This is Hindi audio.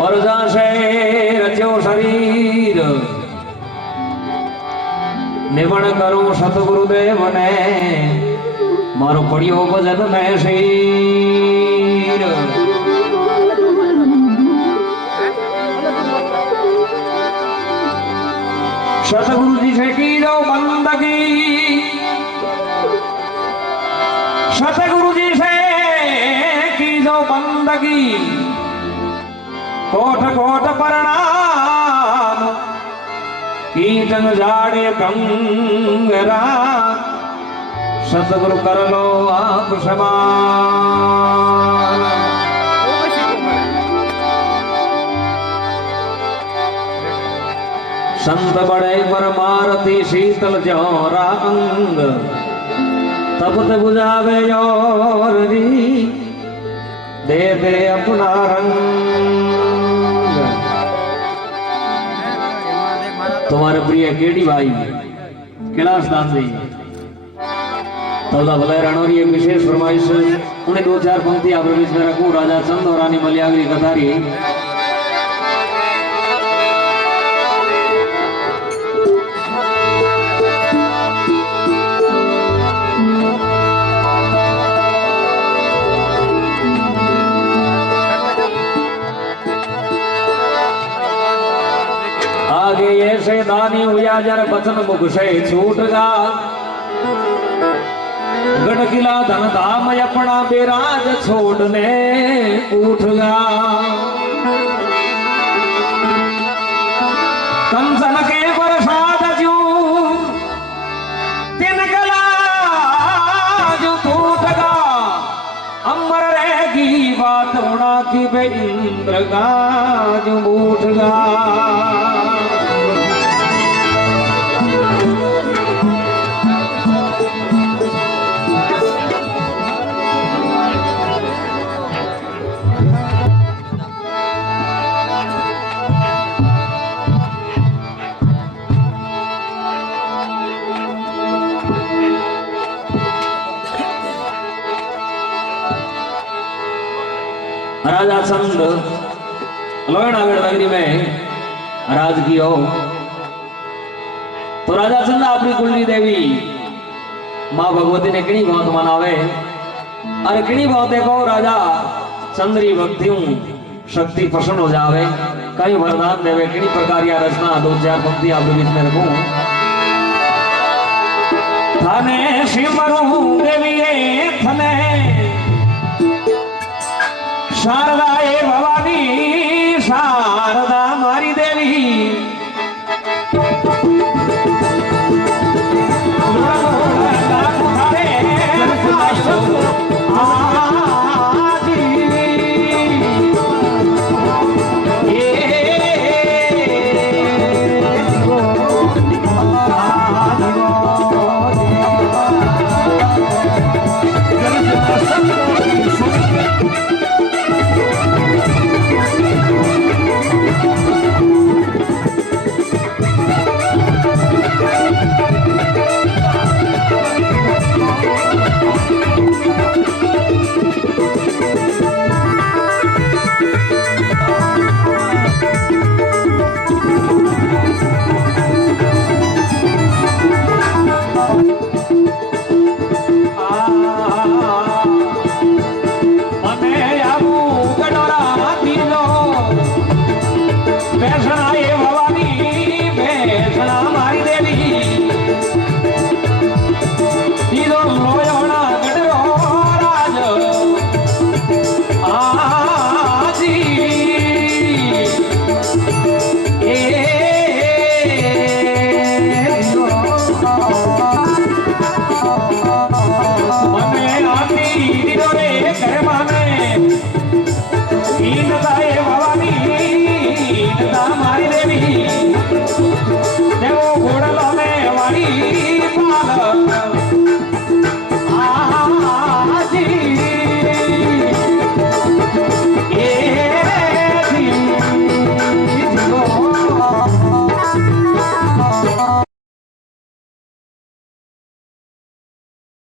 और जाशे रच्यो शरीर निवण करूं सतगुरुदेव ने मारो पड़ियो भजन में शीर। सतगुरु जी से की दो बंदगी, सतगुरु जी से की दो बंदगी, कोट कोट प्रणाम। कीर्तन जाड़े कंगरा सतगुरु कर लो आप समान। संत बड़े परमारती शीतल जोरा अंग, तपत बुझावे और री दे दे अपना रंग। तुम्हारे प्रिय केडी भाई कैलाश दास जी तबला भले रणोरी एक विशेष फरमाइश उन्हें 2-4 पंक्ति आप बीच में रखूं। राजा चंद और रानी मलयागरी कतारी आगे ऐसे दानी हुआ जर बचन मुख से छूट गा। गढ़ किला धन धाम अपना बेराज छोड़ने उठ गा। कंसन के प्रसाद जू तिन कला जो टूट गा। अमर रहेगी बात उड़ा की बे इंद्र का जो उठ गा। राजा चंद लोहनागढ़ नगरी में राज कियो तो राजा चंद अपनी कुंडली देवी मां भगवती ने किणी बहुत मनावे। अरे किणी बहुत देखो राजा चंद्री भक्ति शक्ति प्रसन्न हो जावे, कई वरदान देवे। किणी प्रकार या रचना 2-4 पंक्ति आप बीच में रखूं। थाने सिमरू देवी थने शारदा ए भवानी शारदा मारी देवी। आ